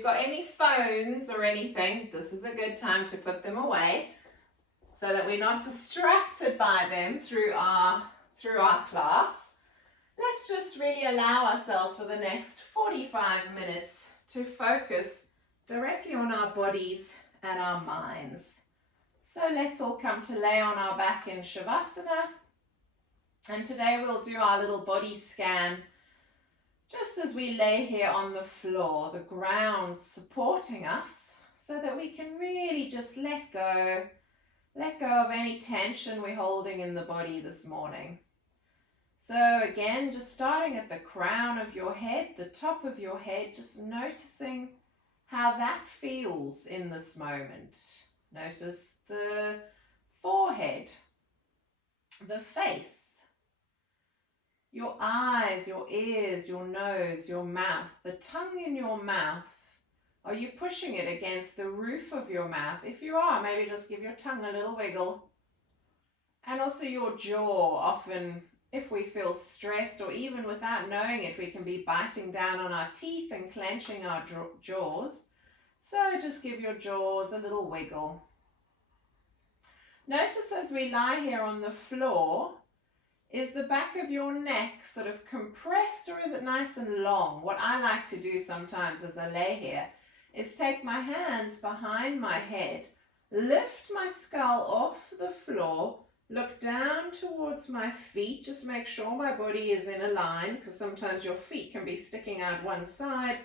you've got any phones or anything, this is a good time to put them away so that we're not distracted by them through our class. Let's just really allow ourselves for the next 45 minutes to focus directly on our bodies and our minds. So let's all come to lay on our back in Shavasana. And today we'll do our little body scan just as we lay here on the floor, the ground supporting us so that we can really just let go of any tension we're holding in the body this morning. So again, just starting at the crown of your head, the top of your head, just noticing how that feels in this moment. Notice the forehead, the face, your eyes, your ears, your nose, your mouth, the tongue in your mouth. Are you pushing it against the roof of your mouth? If you are, maybe just give your tongue a little wiggle. And also your jaw. Often, if we feel stressed or even without knowing it, we can be biting down on our teeth and clenching our jaws. So just give your jaws a little wiggle. Notice as we lie here on the floor, is the back of your neck sort of compressed or is it nice and long? What I like to do sometimes as I lay here is take my hands behind my head, lift my skull off the floor, look down towards my feet, just make sure my body is in a line because sometimes your feet can be sticking out one side.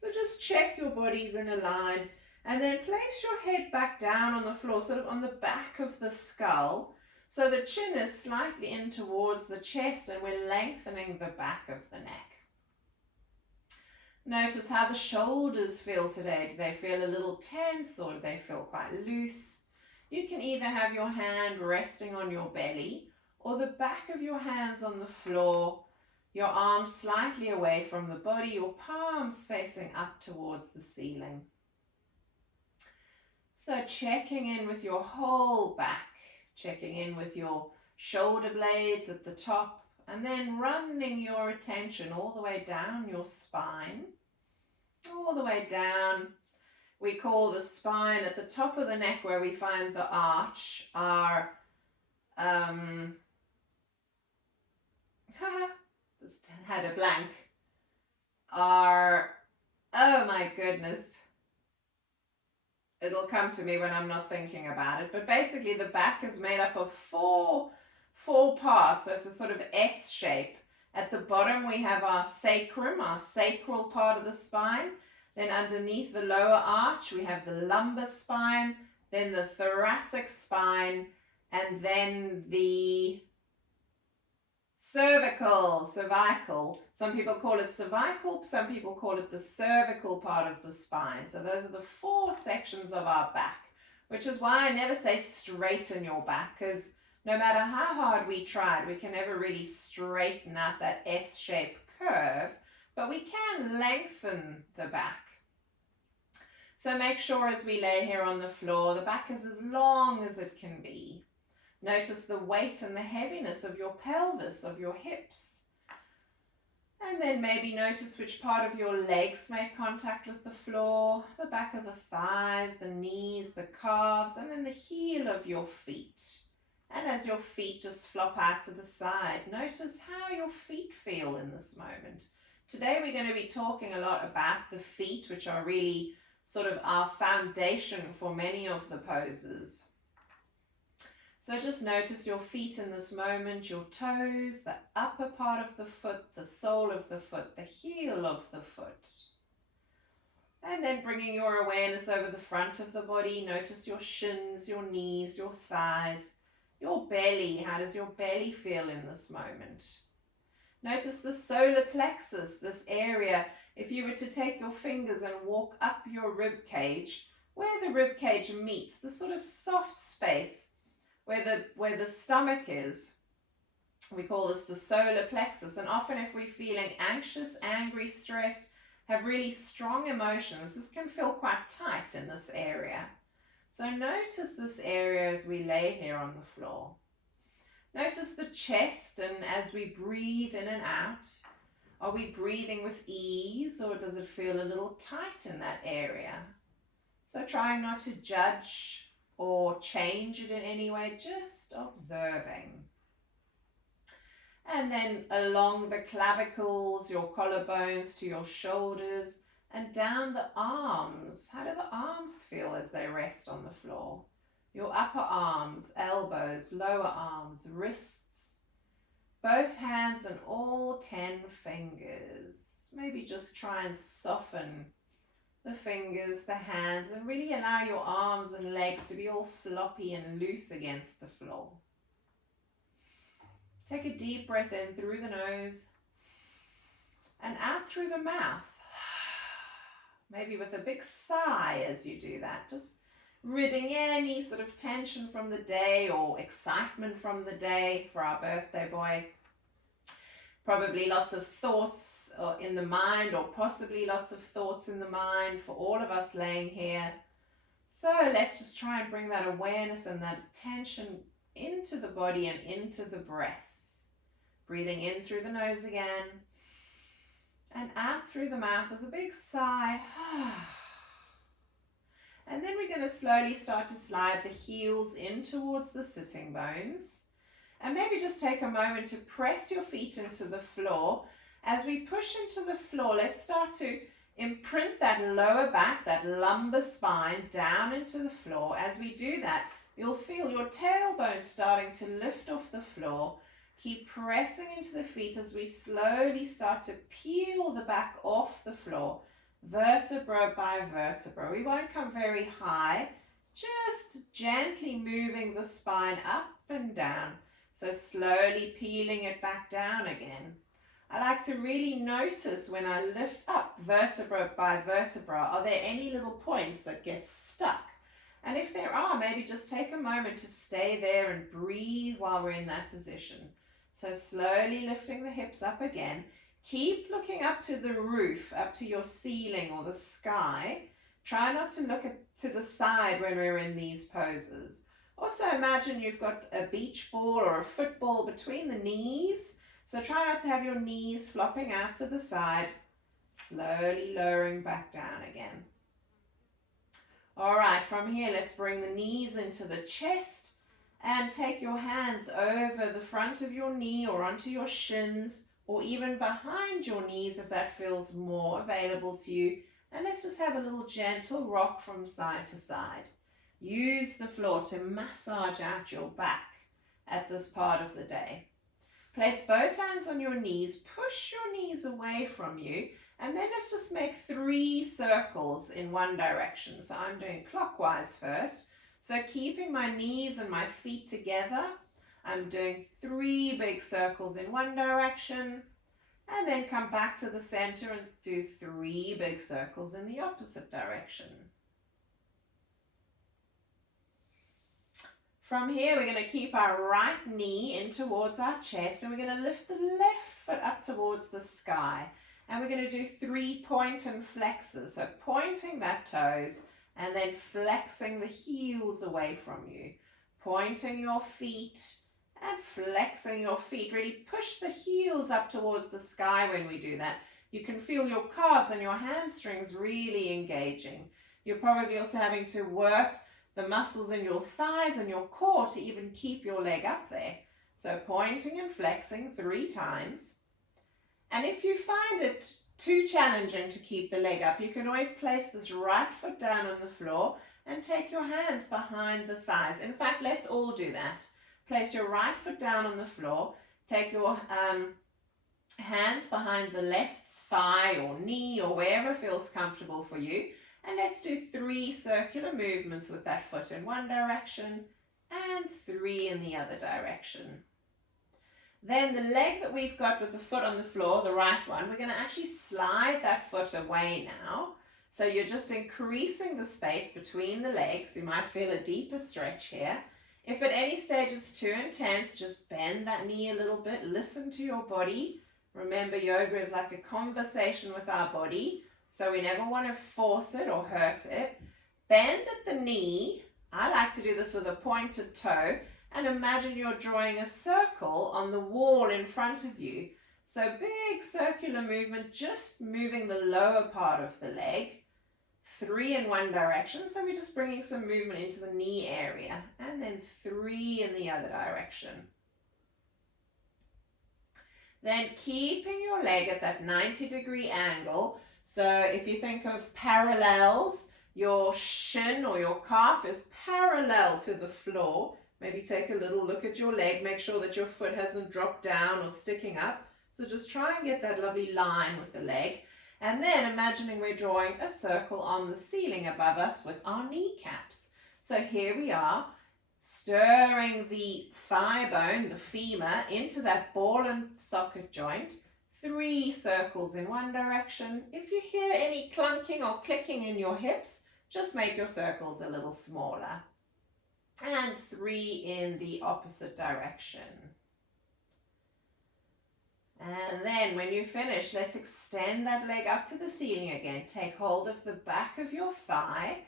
So just check your body's in a line and then place your head back down on the floor, sort of on the back of the skull. So the chin is slightly in towards the chest and we're lengthening the back of the neck. Notice how the shoulders feel today. Do they feel a little tense or do they feel quite loose? You can either have your hand resting on your belly or the back of your hands on the floor, your arms slightly away from the body, your palms facing up towards the ceiling. So checking in with your whole back, checking in with your shoulder blades at the top, and then running your attention all the way down your spine, all the way down. We call the spine at the top of the neck where we find the arch, our, just had a blank, our, oh my goodness, it'll come to me when I'm not thinking about it, but basically the back is made up of four parts, so it's a sort of S shape. At the bottom we have our sacrum, our sacral part of the spine. Then underneath the lower arch, we have the lumbar spine, then the thoracic spine, and then the cervical. Some people call it cervical, some people call it the cervical part of the spine. So those are the four sections of our back, which is why I never say straighten your back, because no matter how hard we try, we can never really straighten out that S-shaped curve, but we can lengthen the back. So make sure as we lay here on the floor, the back is as long as it can be. Notice the weight and the heaviness of your pelvis, of your hips. And then maybe notice which part of your legs make contact with the floor, the back of the thighs, the knees, the calves, and then the heel of your feet. And as your feet just flop out to the side, notice how your feet feel in this moment. Today we're going to be talking a lot about the feet, which are really sort of our foundation for many of the poses. So just notice your feet in this moment, your toes, the upper part of the foot, the sole of the foot, the heel of the foot. And then bringing your awareness over the front of the body, notice your shins, your knees, your thighs, your belly. How does your belly feel in this moment? Notice the solar plexus, this area. If you were to take your fingers and walk up your rib cage, where the rib cage meets, the sort of soft space where the stomach is, we call this the solar plexus. And often if we're feeling anxious, angry, stressed, have really strong emotions, this can feel quite tight in this area. So notice this area as we lay here on the floor. Notice the chest, and as we breathe in and out, Are we breathing with ease, or does it feel a little tight in that area? So trying not to judge or change it in any way, just observing. And then along the clavicles, your collarbones to your shoulders, and down the arms. How do the arms feel as they rest on the floor? Your upper arms, elbows, lower arms, wrists, both hands and all 10 fingers. Maybe just try and soften the fingers, the hands, and really allow your arms and legs to be all floppy and loose against the floor. Take a deep breath in through the nose and out through the mouth. Maybe with a big sigh as you do that, just ridding any sort of tension from the day or excitement from the day for our birthday boy. Probably lots of thoughts in the mind, or possibly lots of thoughts in the mind for all of us laying here. So let's just try and bring that awareness and that attention into the body and into the breath. Breathing in through the nose again and out through the mouth with a big sigh. And then we're going to slowly start to slide the heels in towards the sitting bones. And maybe just take a moment to press your feet into the floor. As we push into the floor, let's start to imprint that lower back, that lumbar spine down into the floor. As we do that, you'll feel your tailbone starting to lift off the floor. Keep pressing into the feet as we slowly start to peel the back off the floor, vertebra by vertebra. We won't come very high, just gently moving the spine up and down. So slowly peeling it back down again. I like to really notice when I lift up vertebra by vertebra, are there any little points that get stuck? And if there are, maybe just take a moment to stay there and breathe while we're in that position. So slowly lifting the hips up again. Keep looking up to the roof, up to your ceiling or the sky. Try not to look to the side when we're in these poses. Also imagine you've got a beach ball or a football between the knees. So try not to have your knees flopping out to the side. Slowly lowering back down again. All right, from here, let's bring the knees into the chest. And take your hands over the front of your knee or onto your shins or even behind your knees if that feels more available to you. And let's just have a little gentle rock from side to side. Use the floor to massage out your back at this part of the day. Place both hands on your knees, push your knees away from you, and then let's just make 3 circles in one direction. So I'm doing clockwise first. So keeping my knees and my feet together, I'm doing 3 big circles in one direction, and then come back to the center and do 3 big circles in the opposite direction. From here, we're going to keep our right knee in towards our chest, and we're going to lift the left foot up towards the sky. And we're going to do 3 point and flexes. So pointing that toes, and then flexing the heels away from you. Pointing your feet and flexing your feet. Really push the heels up towards the sky when we do that. You can feel your calves and your hamstrings really engaging. You're probably also having to work the muscles in your thighs and your core to even keep your leg up there. So pointing and flexing 3 times. And if you find it too challenging to keep the leg up, you can always place this right foot down on the floor and take your hands behind the thighs. In fact, let's all do that. Place your right foot down on the floor, take your hands behind the left thigh or knee or wherever feels comfortable for you, and let's do 3 circular movements with that foot in one direction and 3 in the other direction. Then the leg that we've got with the foot on the floor, the right one, we're going to actually slide that foot away now. So you're just increasing the space between the legs. You might feel a deeper stretch here. If at any stage it's too intense, just bend that knee a little bit. Listen to your body. Remember, yoga is like a conversation with our body. So we never want to force it or hurt it. Bend at the knee. I like to do this with a pointed toe. And imagine you're drawing a circle on the wall in front of you. So big circular movement, just moving the lower part of the leg. 3 in one direction, so we're just bringing some movement into the knee area, and then 3 in the other direction. Then keeping your leg at that 90-degree angle. So if you think of parallels, your shin or your calf is parallel to the floor. Maybe take a little look at your leg, make sure that your foot hasn't dropped down or sticking up. So just try and get that lovely line with the leg. And then imagining we're drawing a circle on the ceiling above us with our kneecaps. So here we are, stirring the thigh bone, the femur, into that ball and socket joint. 3 circles in one direction. If you hear any clunking or clicking in your hips, just make your circles a little smaller. And 3 in the opposite direction. And then when you finish, let's extend that leg up to the ceiling again. Take hold of the back of your thigh.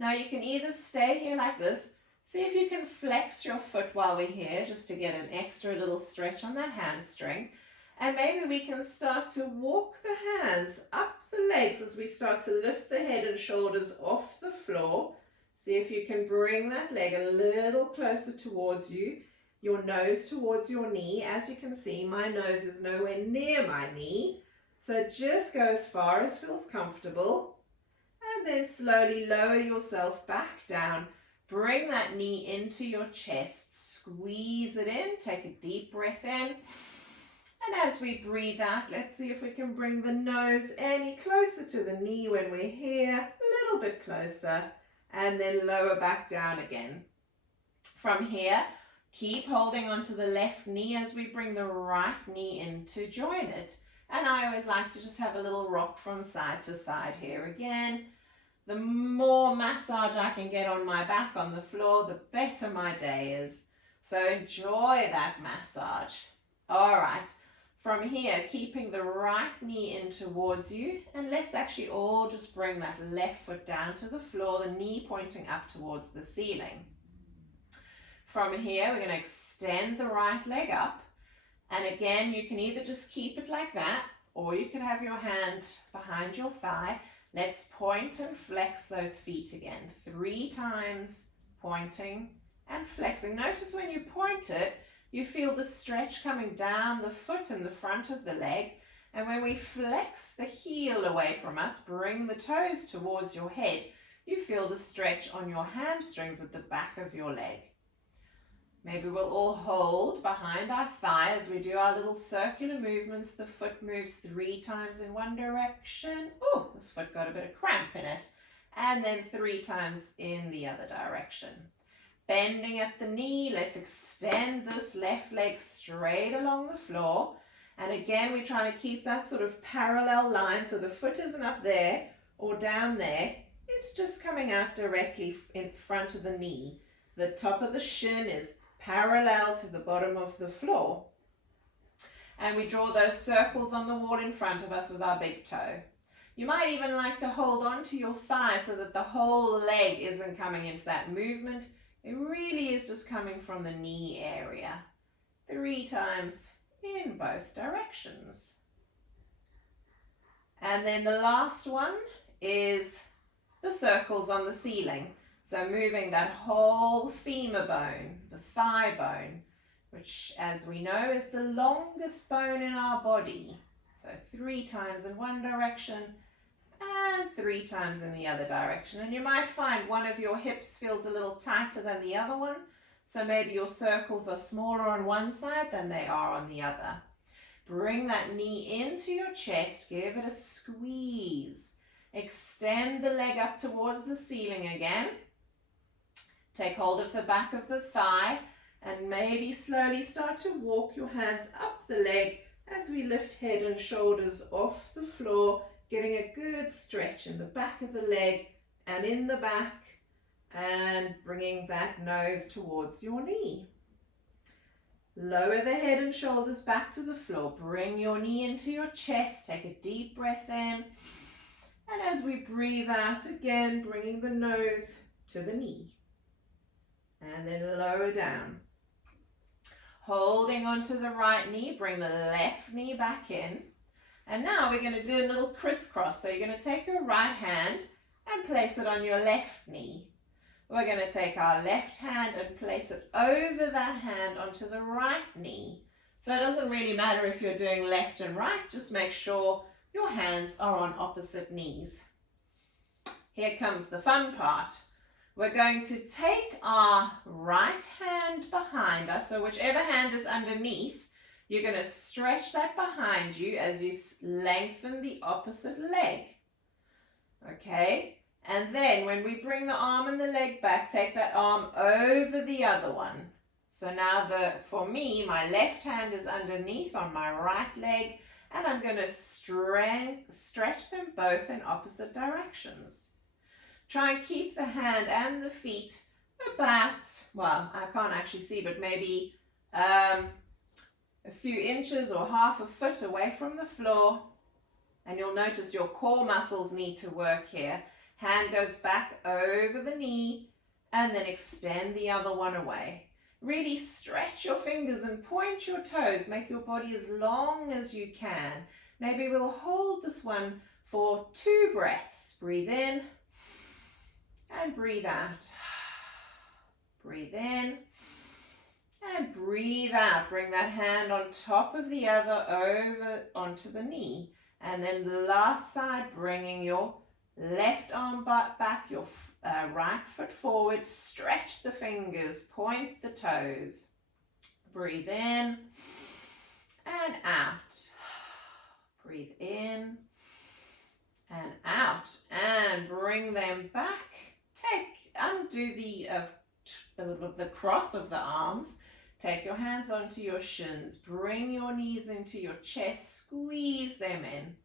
Now you can either stay here like this. See if you can flex your foot while we're here, just to get an extra little stretch on that hamstring. And maybe we can start to walk the hands up the legs as we start to lift the head and shoulders off the floor. See if you can bring that leg a little closer towards you. Your nose towards your knee. As you can see, my nose is nowhere near my knee. So just go as far as feels comfortable. And then slowly lower yourself back down. Bring that knee into your chest. Squeeze it in. Take a deep breath in. And as we breathe out, let's see if we can bring the nose any closer to the knee when we're here. A little bit closer. And then lower back down again. From here, keep holding onto the left knee as we bring the right knee in to join it. And I always like to just have a little rock from side to side here again. The more massage I can get on my back on the floor, the better my day is. So enjoy that massage. All right. From here, keeping the right knee in towards you. And let's actually all just bring that left foot down to the floor, the knee pointing up towards the ceiling. From here, we're going to extend the right leg up. And again, you can either just keep it like that, or you can have your hand behind your thigh. Let's point and flex those feet again. 3 times, pointing and flexing. Notice when you point it, you feel the stretch coming down the foot and the front of the leg. And when we flex the heel away from us, bring the toes towards your head, you feel the stretch on your hamstrings at the back of your leg. Maybe we'll all hold behind our thigh as we do our little circular movements. The foot moves 3 times in one direction. Oh, this foot got a bit of cramp in it. And then 3 times in the other direction. Bending at the knee, let's extend this left leg straight along the floor. And again, we're trying to keep that sort of parallel line so the foot isn't up there or down there. It's just coming out directly in front of the knee. The top of the shin is parallel to the bottom of the floor. And we draw those circles on the wall in front of us with our big toe. You might even like to hold on to your thigh so that the whole leg isn't coming into that movement. It really is just coming from the knee area. 3 times in both directions. And then the last one is the circles on the ceiling. So moving that whole femur bone, the thigh bone, which as we know is the longest bone in our body. So 3 times in one direction and 3 times in the other direction. And you might find one of your hips feels a little tighter than the other one. So maybe your circles are smaller on one side than they are on the other. Bring that knee into your chest, give it a squeeze. Extend the leg up towards the ceiling again. Take hold of the back of the thigh and maybe slowly start to walk your hands up the leg as we lift head and shoulders off the floor, getting a good stretch in the back of the leg and in the back, and bringing that nose towards your knee. Lower the head and shoulders back to the floor. Bring your knee into your chest. Take a deep breath in. And as we breathe out, again, bringing the nose to the knee. And then lower down. Holding onto the right knee, bring the left knee back in. And now we're going to do a little crisscross. So you're going to take your right hand and place it on your left knee. We're going to take our left hand and place it over that hand onto the right knee. So it doesn't really matter if you're doing left and right, just make sure your hands are on opposite knees. Here comes the fun part. We're going to take our right hand behind us, so whichever hand is underneath, you're going to stretch that behind you as you lengthen the opposite leg. Okay, and then when we bring the arm and the leg back, take that arm over the other one. So now for me, my left hand is underneath on my right leg, and I'm going to stretch them both in opposite directions. Try and keep the hand and the feet about, well, I can't actually see, but maybe a few inches or half a foot away from the floor. And you'll notice your core muscles need to work here. Hand goes back over the knee and then extend the other one away. Really stretch your fingers and point your toes. Make your body as long as you can. Maybe we'll hold this one for 2 breaths. Breathe in. And breathe out. Breathe in and breathe out. Bring that hand on top of the other over onto the knee. And then the last side, bringing your left arm back, your right foot forward. Stretch the fingers, point the toes. Breathe in and out. Breathe in and out. And bring them back. Undo the cross of the arms. Take your hands onto your shins. Bring your knees into your chest. Squeeze them in.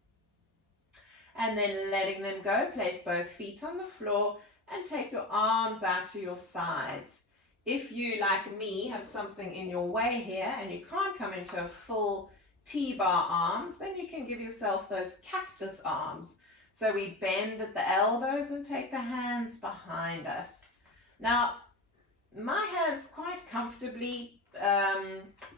And then letting them go. Place both feet on the floor and take your arms out to your sides. If you, like me, have something in your way here and you can't come into a full T-bar arms, then you can give yourself those cactus arms. So we bend at the elbows and take the hands behind us. Now, my hands quite comfortably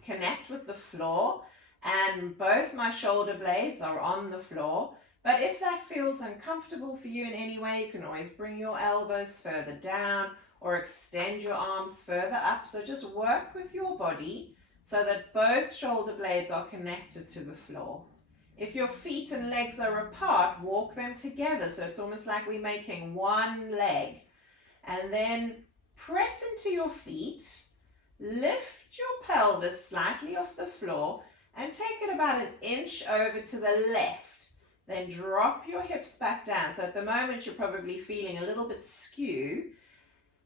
connect with the floor and both my shoulder blades are on the floor. But if that feels uncomfortable for you in any way, you can always bring your elbows further down or extend your arms further up. So just work with your body so that both shoulder blades are connected to the floor. If your feet and legs are apart, walk them together. So it's almost like we're making one leg. And then press into your feet, lift your pelvis slightly off the floor and take it about 1 inch over to the left. Then drop your hips back down. So at the moment you're probably feeling a little bit skew.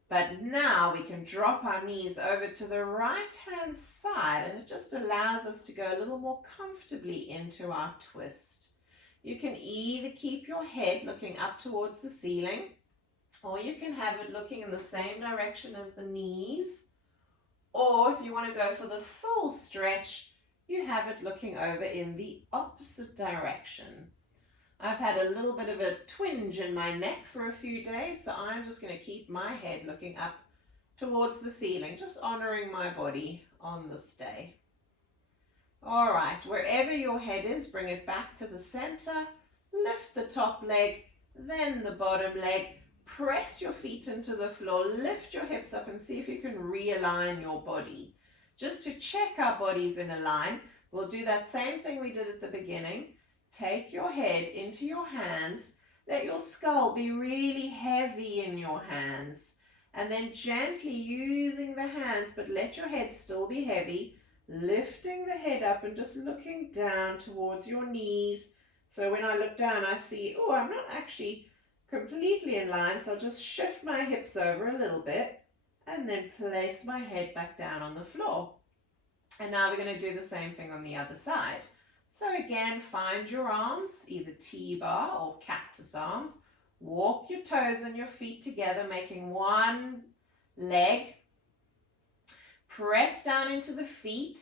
But now we can drop our knees over to the right-hand side and it just allows us to go a little more comfortably into our twist. You can either keep your head looking up towards the ceiling or you can have it looking in the same direction as the knees. Or if you want to go for the full stretch, you have it looking over in the opposite direction. I've had a little bit of a twinge in my neck for a few days, so I'm just going to keep my head looking up towards the ceiling, just honoring my body on this day. All right, wherever your head is, bring it back to the center, lift the top leg, then the bottom leg, press your feet into the floor, lift your hips up and see if you can realign your body. Just to check our bodies in a line, we'll do that same thing we did at the beginning. Take your head into your hands. Let your skull be really heavy in your hands. And then gently using the hands, but let your head still be heavy, lifting the head up and just looking down towards your knees. So when I look down, I see, oh, I'm not actually completely in line. So I'll just shift my hips over a little bit and then place my head back down on the floor. And now we're going to do the same thing on the other side. So again, find your arms, either T-bar or cactus arms. Walk your toes and your feet together, making one leg. Press down into the feet.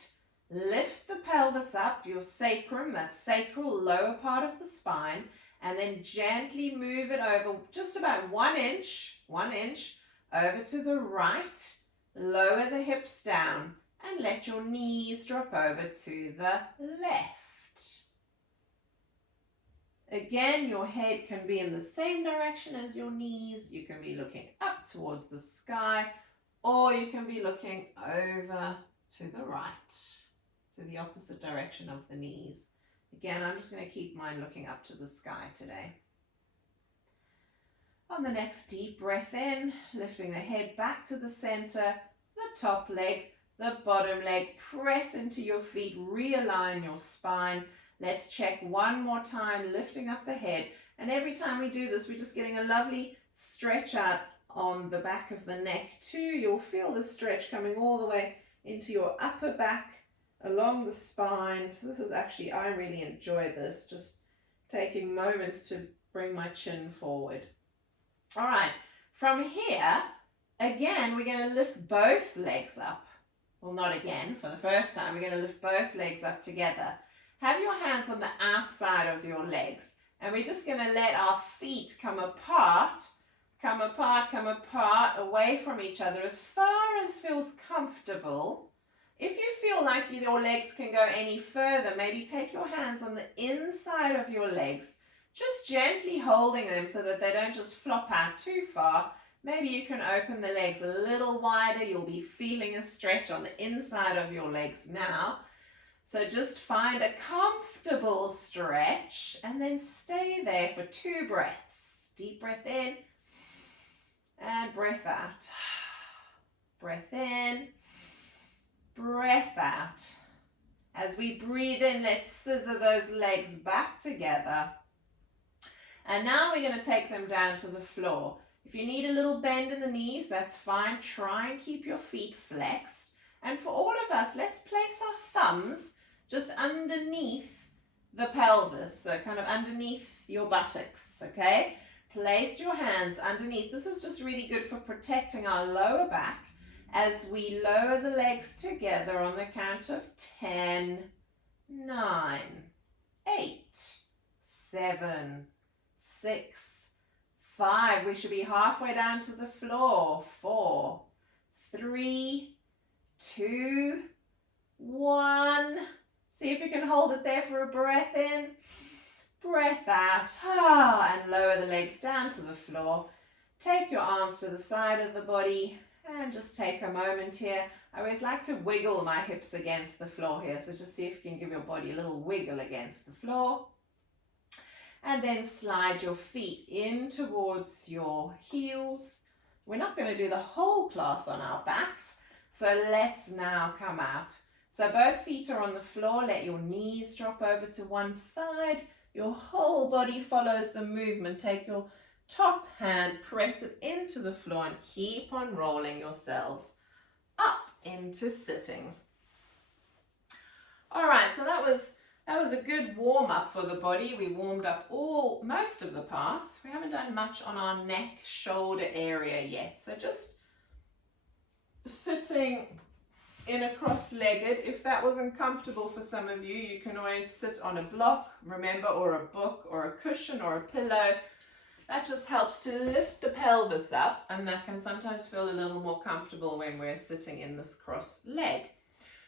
Lift the pelvis up, your sacrum, that sacral lower part of the spine, and then gently move it over just about 1 inch over to the right. Lower the hips down. and let your knees drop over to the left. Again, your head can be in the same direction as your knees. You can be looking up towards the sky, or you can be looking over to the right, to the opposite direction of the knees. Again, I'm just going to keep mine looking up to the sky today. On the next deep breath in, lifting the head back to the center, the top leg, the bottom leg, press into your feet, realign your spine. Let's check one more time, lifting up the head. And every time we do this, we're just getting a lovely stretch out on the back of the neck too. You'll feel the stretch coming all the way into your upper back, along the spine. So this is actually, I really enjoy this, just taking moments to bring my chin forward. All right, from here, again, we're going to lift both legs up. Well, not again, for the first time, we're going to lift both legs up together. Have your hands on the outside of your legs, and we're just going to let our feet come apart, away from each other as far as feels comfortable. If you feel like your legs can go any further, maybe take your hands on the inside of your legs, just gently holding them so that they don't just flop out too far. Maybe you can open the legs a little wider. You'll be feeling a stretch on the inside of your legs now. So just find a comfortable stretch and then stay there for 2 breaths. Deep breath in and breath out. Breath in, breath out. As we breathe in, let's scissor those legs back together. And now we're going to take them down to the floor. If you need a little bend in the knees, that's fine. Try and keep your feet flexed. And for all of us, let's place our thumbs just underneath the pelvis, so kind of underneath your buttocks, okay? Place your hands underneath. This is just really good for protecting our lower back as we lower the legs together on the count of 10, 9, 8, 7, 6, 5. We should be halfway down to the floor. 4, 3, 2, 1. See if you can hold it there for a breath in, breath out, and lower the legs down to the floor. Take your arms to the side of the body and just take a moment here. I always like to wiggle my hips against the floor here, so just see if you can give your body a little wiggle against the floor. And then slide your feet in towards your heels. We're not going to do the whole class on our backs, so let's now come out. So both feet are on the floor. Let your knees drop over to one side. Your whole body follows the movement. Take your top hand, press it into the floor, and keep on rolling yourselves up into sitting. All right, so that was a good warm up for the body. We warmed up most of the parts. We haven't done much on our neck, shoulder area yet. So just sitting in a cross-legged. If that wasn't comfortable for some of you, you can always sit on a block, remember, or a book, or a cushion, or a pillow. That just helps to lift the pelvis up, and that can sometimes feel a little more comfortable when we're sitting in this cross leg.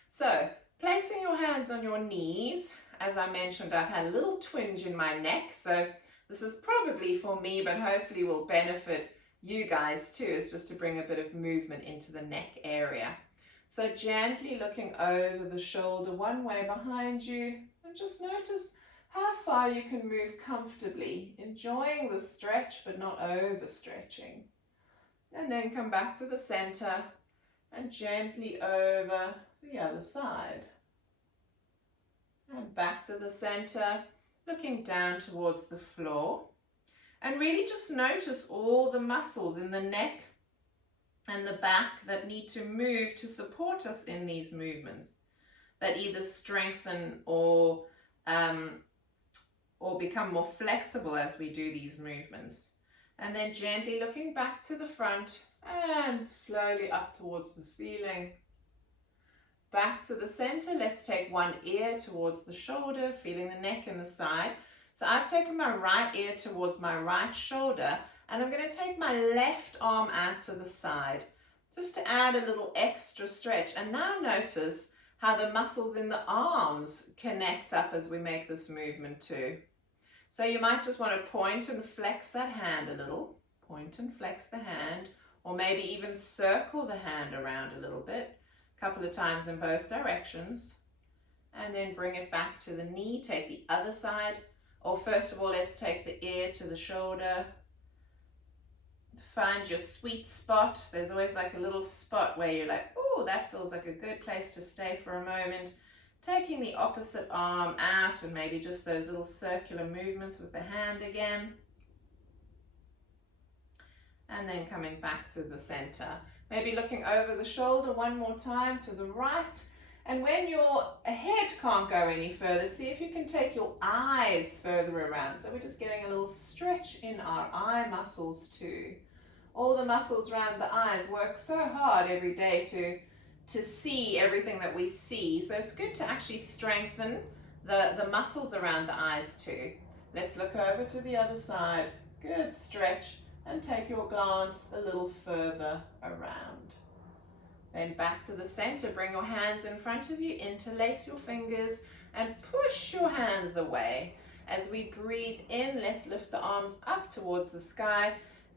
So, placing your hands on your knees. As I mentioned, I've had a little twinge in my neck, so this is probably for me, but hopefully will benefit you guys too, is just to bring a bit of movement into the neck area. So gently looking over the shoulder one way behind you, and just notice how far you can move comfortably, enjoying the stretch but not overstretching. And then come back to the center and gently over the other side. And back to the center, looking down towards the floor. And really just notice all the muscles in the neck and the back that need to move to support us in these movements, that either strengthen or become more flexible as we do these movements. And then gently looking back to the front and slowly up towards the ceiling. Back to the center. Let's take one ear towards the shoulder, feeling the neck and the side. So I've taken my right ear towards my right shoulder, and I'm going to take my left arm out to the side. just to add a little extra stretch. And now notice how the muscles in the arms connect up as we make this movement too. So you might just want to point and flex that hand a little, point and flex the hand, or maybe even circle the hand around a little bit, a couple of times in both directions, and then bring it back to the knee. Take the other side, or first of all, let's take the ear to the shoulder. Find your sweet spot. There's always like a little spot where you're like, oh, that feels like a good place to stay for a moment. Taking the opposite arm out and maybe just those little circular movements with the hand again. And then coming back to the center. Maybe looking over the shoulder one more time to the right. And when your head can't go any further, see if you can take your eyes further around. So we're just getting a little stretch in our eye muscles too. All the muscles around the eyes work so hard every day to see everything that we see. So it's good to actually strengthen the muscles around the eyes too. Let's look over to the other side. Good stretch, and take your glance a little further around. Then back to the center. Bring your hands in front of you, interlace your fingers, and push your hands away. As we breathe in, let's lift the arms up towards the sky.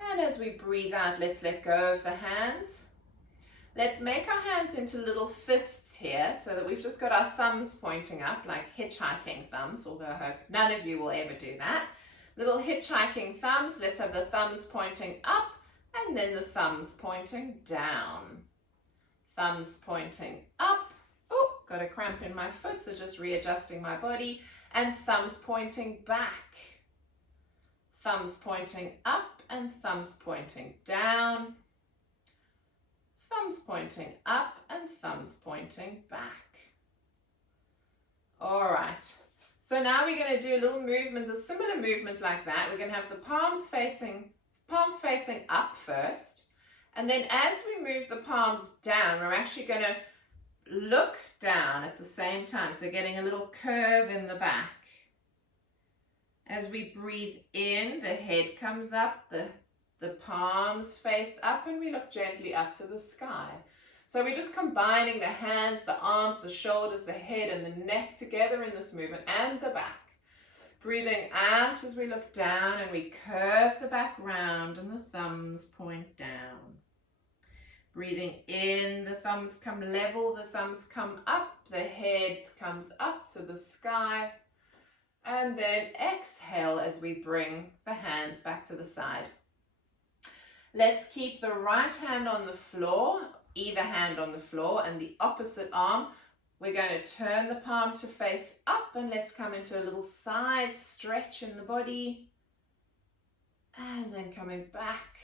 And as we breathe out, let's let go of the hands. Let's make our hands into little fists here so that we've just got our thumbs pointing up like hitchhiking thumbs, although I hope none of you will ever do that. Little hitchhiking thumbs. Let's have the thumbs pointing up and then the thumbs pointing down. Thumbs pointing up. Oh, got a cramp in my foot, so just readjusting my body. And thumbs pointing back. Thumbs pointing up and thumbs pointing down. Thumbs pointing up and thumbs pointing back. All right. So now we're going to do a little movement, a similar movement like that. We're going to have the palms facing up first. And then as we move the palms down, we're actually going to look down at the same time. So getting a little curve in the back. As we breathe in, the head comes up, the palms face up, and we look gently up to the sky. So we're just combining the hands, the arms, the shoulders, the head, and the neck together in this movement, and the back. Breathing out as we look down, and we curve the back round, and the thumbs point down. Breathing in, the thumbs come level, the thumbs come up, the head comes up to the sky. And then exhale as we bring the hands back to the side. Let's keep the right hand on the floor, either hand on the floor, and the opposite arm. We're going to turn the palm to face up, and let's come into a little side stretch in the body. And then coming back,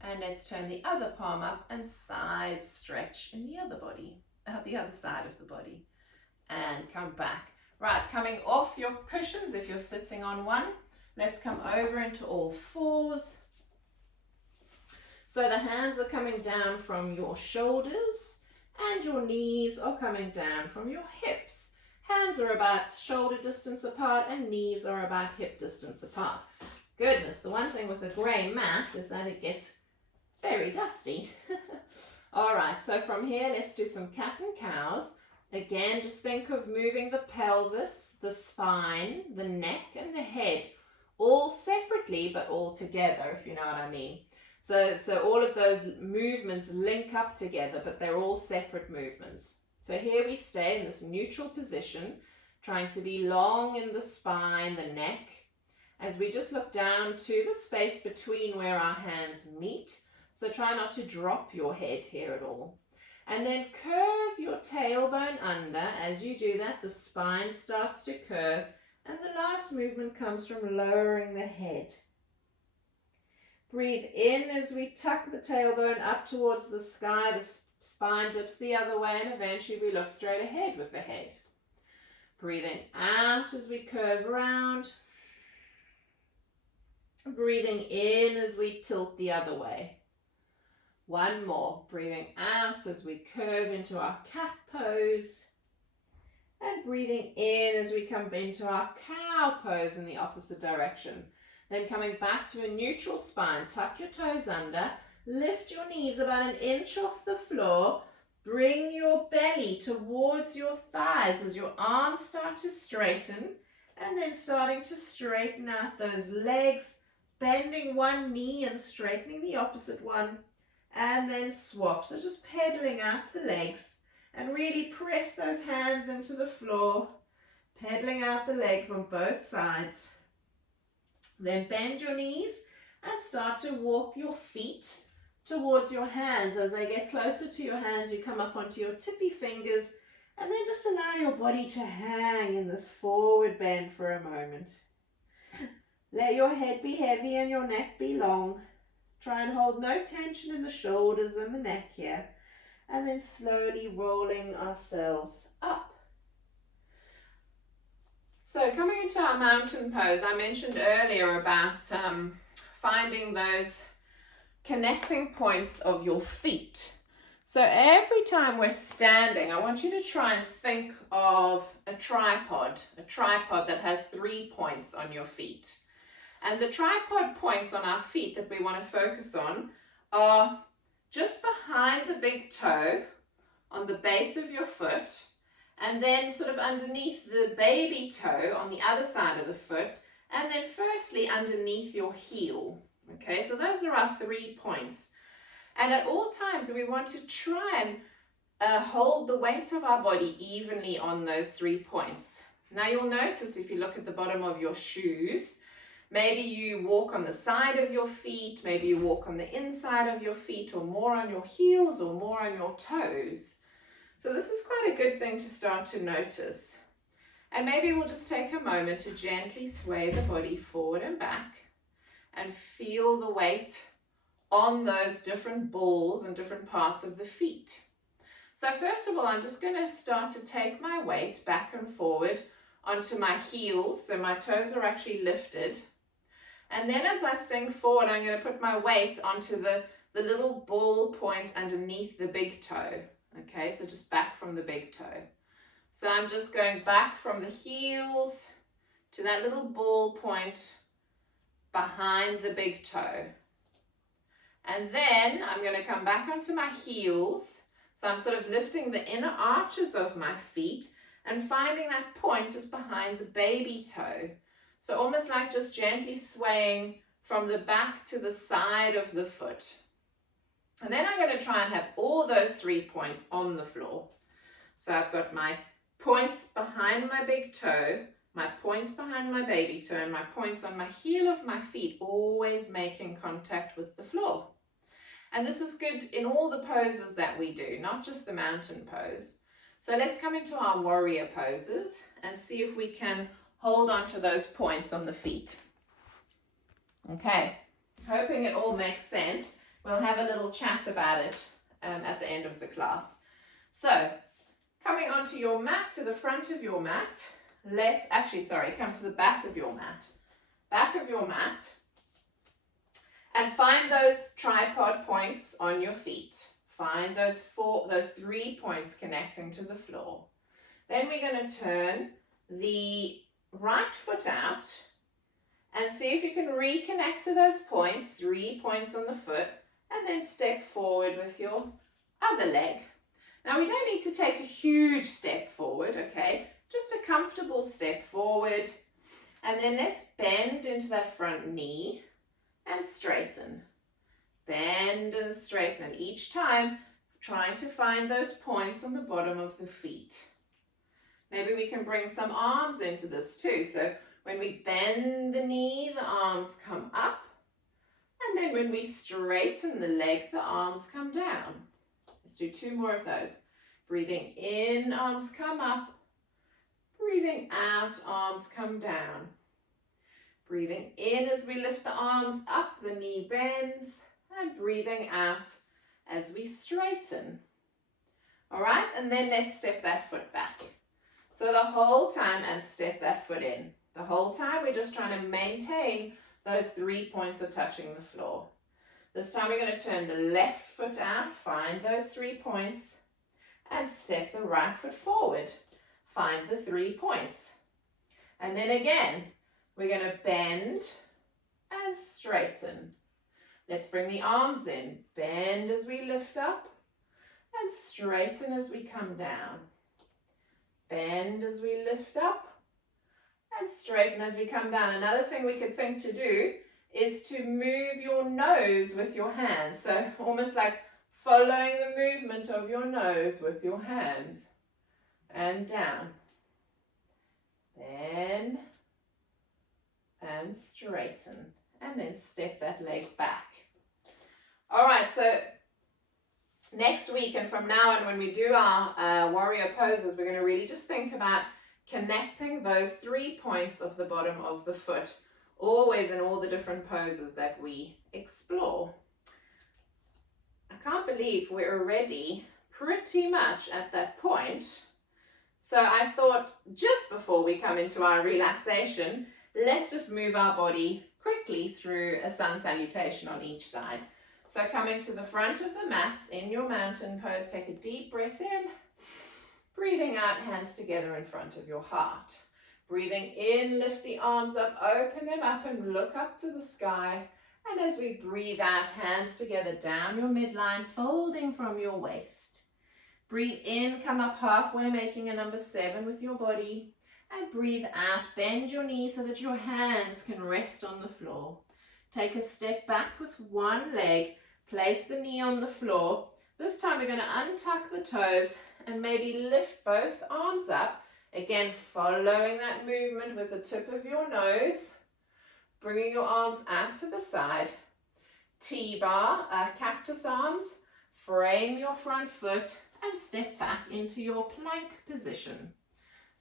and let's turn the other palm up and side stretch in the other body, the other side of the body, and come back. Right, coming off your cushions if you're sitting on one. Let's come over into all fours. So the hands are coming down from your shoulders and your knees are coming down from your hips. Hands are about shoulder distance apart and knees are about hip distance apart. Goodness, the one thing with a grey mat is that it gets very dusty. All right, so from here, let's do some cat and cows. Again, just think of moving the pelvis, the spine, the neck, and the head, all separately, but all together, if you know what I mean. So all of those movements link up together, but they're all separate movements. So here we stay in this neutral position, trying to be long in the spine, the neck, as we just look down to the space between where our hands meet. So try not to drop your head here at all. And then curve your tailbone under. As you do that, the spine starts to curve, and the last movement comes from lowering the head. Breathe in as we tuck the tailbone up towards the sky. The spine dips the other way, and eventually we look straight ahead with the head. Breathing out as we curve around. Breathing in as we tilt the other way. One more. Breathing out as we curve into our cat pose. And breathing in as we come into our cow pose in the opposite direction. Then coming back to a neutral spine. Tuck your toes under. Lift your knees about an inch off the floor. Bring your belly towards your thighs as your arms start to straighten, and then starting to straighten out those legs, bending one knee and straightening the opposite one, and then swap. So just pedaling out the legs and really press those hands into the floor, pedaling out the legs on both sides. Then bend your knees and start to walk your feet towards your hands. As they get closer to your hands, you come up onto your tippy fingers, and then just allow your body to hang in this forward bend for a moment. Let your head be heavy and your neck be long. Try and hold no tension in the shoulders and the neck here. And then slowly rolling ourselves up. So coming into our mountain pose, I mentioned earlier about finding those connecting points of your feet. So every time we're standing, I want you to try and think of a tripod that has 3 points on your feet. And the tripod points on our feet that we want to focus on are just behind the big toe, on the base of your foot, and then sort of underneath the baby toe on the other side of the foot, and then firstly underneath your heel. Okay, so those are our 3 points. And at all times we want to try and hold the weight of our body evenly on those 3 points. Now you'll notice if you look at the bottom of your shoes, maybe you walk on the side of your feet, maybe you walk on the inside of your feet, or more on your heels or more on your toes. So this is quite a good thing to start to notice. And maybe we'll just take a moment to gently sway the body forward and back and feel the weight on those different balls and different parts of the feet. So first of all, I'm just going to start to take my weight back and forward onto my heels, so my toes are actually lifted. And then as I sink forward, I'm going to put my weight onto the little ball point underneath the big toe. Okay, so just back from the big toe. So I'm just going back from the heels to that little ball point behind the big toe. And then I'm going to come back onto my heels. So I'm sort of lifting the inner arches of my feet and finding that point just behind the baby toe. So almost like just gently swaying from the back to the side of the foot. And then I'm going to try and have all those 3 points on the floor. So I've got my points behind my big toe, my points behind my baby toe, and my points on my heel of my feet, always making contact with the floor. And this is good in all the poses that we do, not just the mountain pose. So let's come into our warrior poses and see if we can hold on to those points on the feet. Okay, hoping it all makes sense. We'll have a little chat about it at the end of the class. So, coming onto your mat, to the front of your mat, come to the back of your mat. Back of your mat. And find those tripod points on your feet. Find those 3 points connecting to the floor. Then we're going to turn the right foot out and see if you can reconnect to those points, 3 points on the foot, and then step forward with your other leg. Now we don't need to take a huge step forward, okay? Just a comfortable step forward. And then let's bend into that front knee and straighten. Bend and straighten. And each time, trying to find those points on the bottom of the feet. Maybe we can bring some arms into this too. So when we bend the knee, the arms come up. And then when we straighten the leg, the arms come down. Let's do 2 more of those. Breathing in, arms come up. Breathing out, arms come down. Breathing in as we lift the arms up, the knee bends. And breathing out as we straighten. All right, and then let's step that foot back. So the whole time, and step that foot in. The whole time we're just trying to maintain those 3 points of touching the floor. This time we're going to turn the left foot out, find those 3 points, and step the right foot forward. Find the 3 points. And then again, we're going to bend and straighten. Let's bring the arms in. Bend as we lift up and straighten as we come down. Bend as we lift up and straighten as we come down. Another thing we could think to do is to move your nose with your hands. So almost like following the movement of your nose with your hands. And down. Bend and straighten. And then step that leg back. All right, so next week and from now on when we do our warrior poses, we're going to really just think about connecting those 3 points of the bottom of the foot, always in all the different poses that we explore. I can't believe we're already pretty much at that point. So I thought just before we come into our relaxation, let's just move our body quickly through a sun salutation on each side. So coming to the front of the mats in your mountain pose, take a deep breath in. Breathing out, hands together in front of your heart. Breathing in, lift the arms up, open them up and look up to the sky. And as we breathe out, hands together down your midline, folding from your waist. Breathe in, come up halfway, making a number 7 with your body. And breathe out, bend your knees so that your hands can rest on the floor. Take a step back with one leg, place the knee on the floor. This time we're going to untuck the toes and maybe lift both arms up. Again, following that movement with the tip of your nose. Bringing your arms out to the side. T-bar, cactus arms. Frame your front foot and step back into your plank position.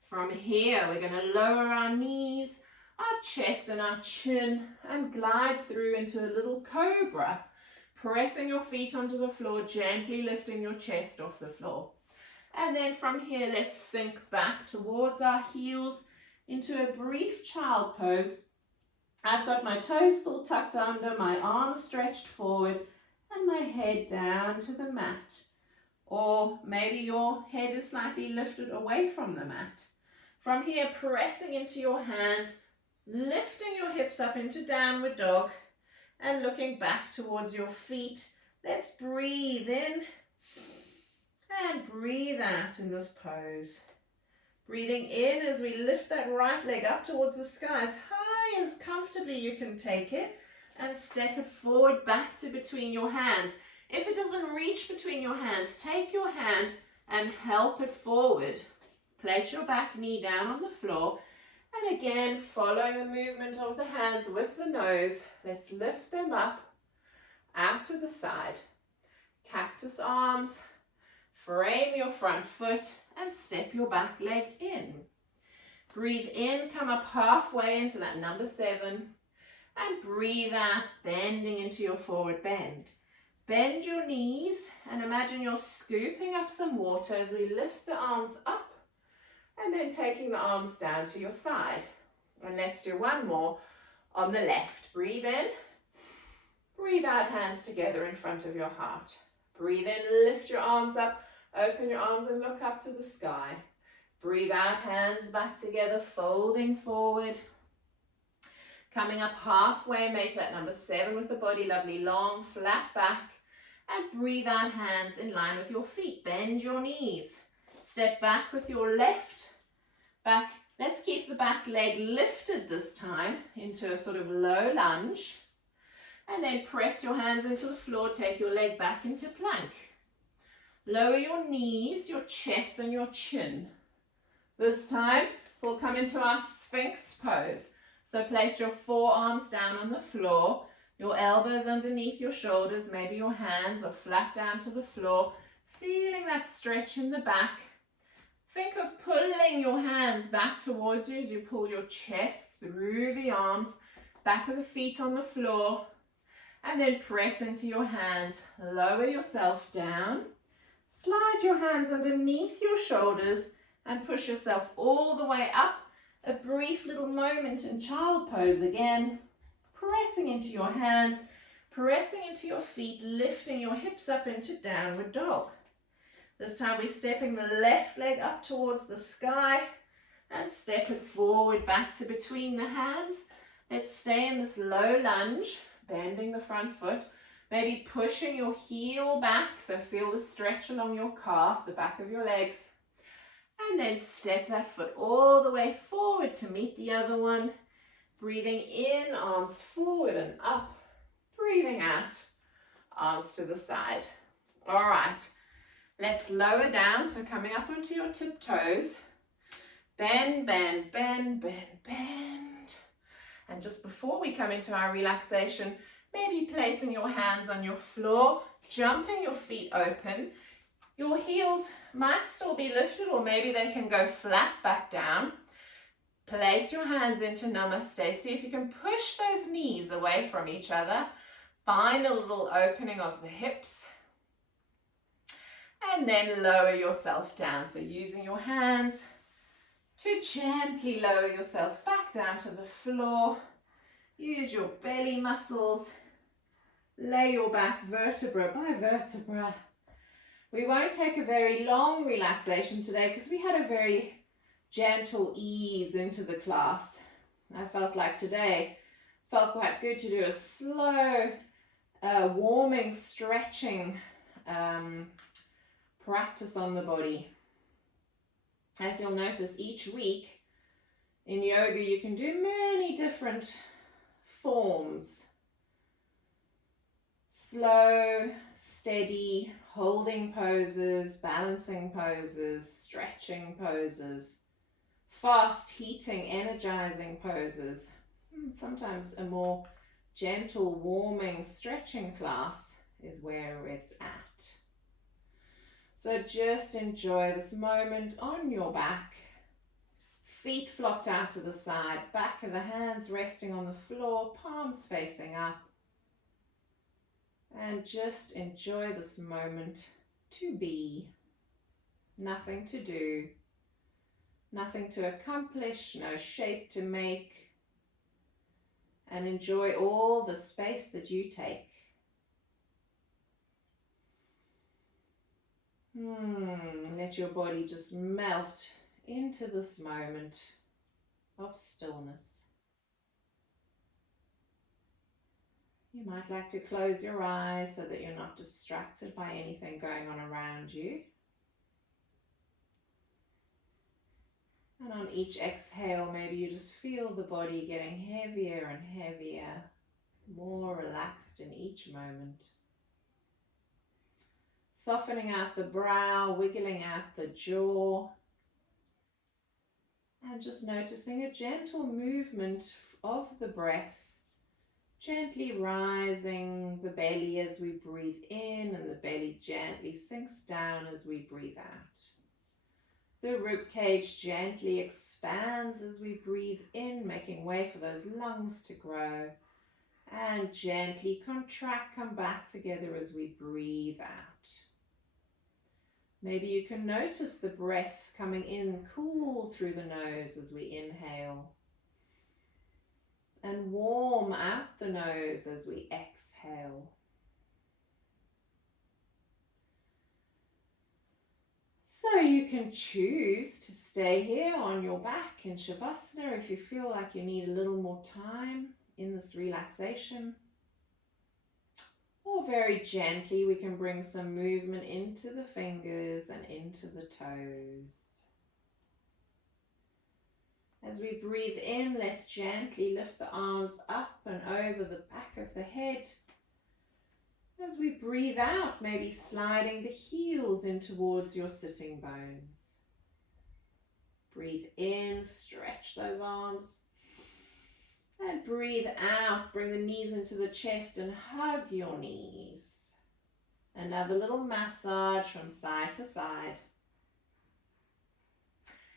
From here, we're going to lower our knees, our chest and our chin and glide through into a little cobra. Pressing your feet onto the floor, gently lifting your chest off the floor. And then from here, let's sink back towards our heels into a brief child pose. I've got my toes still tucked under, my arms stretched forward, and my head down to the mat. Or maybe your head is slightly lifted away from the mat. From here, pressing into your hands, lifting your hips up into downward dog, and looking back towards your feet. Let's breathe in and breathe out in this pose. Breathing in as we lift that right leg up towards the sky, as high as comfortably you can take it, and step it forward back to between your hands. If it doesn't reach between your hands, take your hand and help it forward. Place your back knee down on the floor. And again, following the movement of the hands with the nose, let's lift them up, out to the side. Cactus arms, frame your front foot and step your back leg in. Breathe in, come up halfway into that number 7 and breathe out, bending into your forward bend. Bend your knees and imagine you're scooping up some water as we lift the arms up. And then taking the arms down to your side. And let's do one more on the left. Breathe in. Breathe out, hands together in front of your heart. Breathe in, lift your arms up. Open your arms and look up to the sky. Breathe out, hands back together, folding forward. Coming up halfway, make that number 7 with the body, lovely, long, flat back. And breathe out, hands in line with your feet. Bend your knees. Step back with your left back. Let's keep the back leg lifted this time into a sort of low lunge. And then press your hands into the floor. Take your leg back into plank. Lower your knees, your chest and your chin. This time we'll come into our Sphinx pose. So place your forearms down on the floor. Your elbows underneath your shoulders. Maybe your hands are flat down to the floor. Feeling that stretch in the back. Think of pulling your hands back towards you as you pull your chest through the arms, back of the feet on the floor, and then press into your hands. Lower yourself down. Slide your hands underneath your shoulders and push yourself all the way up. A brief little moment in child pose again. Pressing into your hands, pressing into your feet, lifting your hips up into downward dog. This time we're stepping the left leg up towards the sky and step it forward back to between the hands. Let's stay in this low lunge, bending the front foot. Maybe pushing your heel back, so feel the stretch along your calf, the back of your legs. And then step that foot all the way forward to meet the other one. Breathing in, arms forward and up. Breathing out, arms to the side. All right, let's lower down, so coming up onto your tiptoes. Bend, bend, bend, bend, bend. And just before we come into our relaxation, maybe placing your hands on your floor, jumping your feet open. Your heels might still be lifted, or maybe they can go flat back down. Place your hands into Namaste. See if you can push those knees away from each other. Find a little opening of the hips. And then lower yourself down. So using your hands to gently lower yourself back down to the floor. Use your belly muscles. Lay your back vertebra by vertebra. We won't take a very long relaxation today because we had a very gentle ease into the class. I felt like today felt quite good to do a slow warming, stretching practice on the body. As you'll notice, each week in yoga you can do many different forms. Slow, steady, holding poses, balancing poses, stretching poses, fast, heating, energizing poses. Sometimes a more gentle, warming, stretching class is where it's at. So just enjoy this moment on your back. Feet flopped out to the side, back of the hands resting on the floor, palms facing up. And just enjoy this moment to be. Nothing to do, nothing to accomplish, no shape to make. And enjoy all the space that you take. Let your body just melt into this moment of stillness. You might like to close your eyes so that you're not distracted by anything going on around you. And on each exhale, maybe you just feel the body getting heavier and heavier, more relaxed in each moment. Softening out the brow, wiggling out the jaw. And just noticing a gentle movement of the breath. Gently rising the belly as we breathe in, and the belly gently sinks down as we breathe out. The rib cage gently expands as we breathe in, making way for those lungs to grow. And gently contract, come back together as we breathe out. Maybe you can notice the breath coming in cool through the nose as we inhale. And warm out the nose as we exhale. So you can choose to stay here on your back in Shavasana if you feel like you need a little more time in this relaxation. Or very gently we can bring some movement into the fingers and into the toes. As we breathe in, let's gently lift the arms up and over the back of the head. As we breathe out, maybe sliding the heels in towards your sitting bones. Breathe in, stretch those arms. And breathe out, bring the knees into the chest and hug your knees. Another little massage from side to side.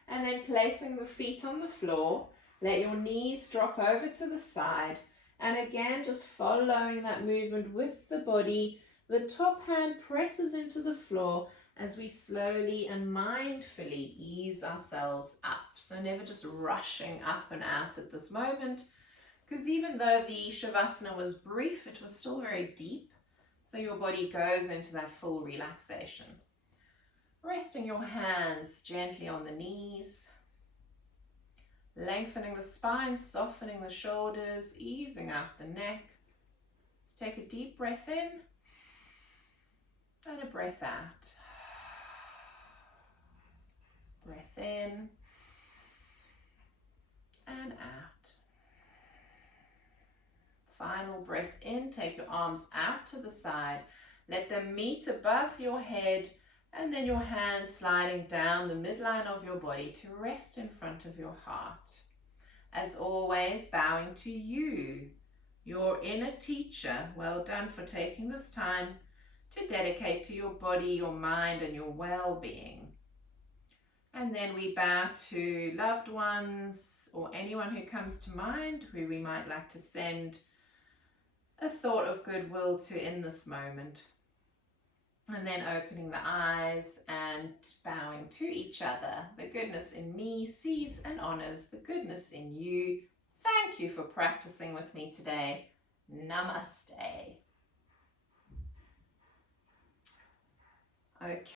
And then placing the feet on the floor, let your knees drop over to the side. And again, just following that movement with the body, the top hand presses into the floor as we slowly and mindfully ease ourselves up. So never just rushing up and out at this moment, because even though the Shavasana was brief, it was still very deep. So your body goes into that full relaxation. Resting your hands gently on the knees. Lengthening the spine, softening the shoulders, easing out the neck. Let's take a deep breath in and a breath out. Breath in and out. Final breath in, take your arms out to the side. Let them meet above your head, and then your hands sliding down the midline of your body to rest in front of your heart. As always, bowing to you, your inner teacher. Well done for taking this time to dedicate to your body, your mind, and your well-being. And then we bow to loved ones or anyone who comes to mind who we might like to send a thought of goodwill to in this moment. And then opening the eyes and bowing to each other. The goodness in me sees and honors the goodness in you. Thank you for practicing with me today. Namaste. Okay.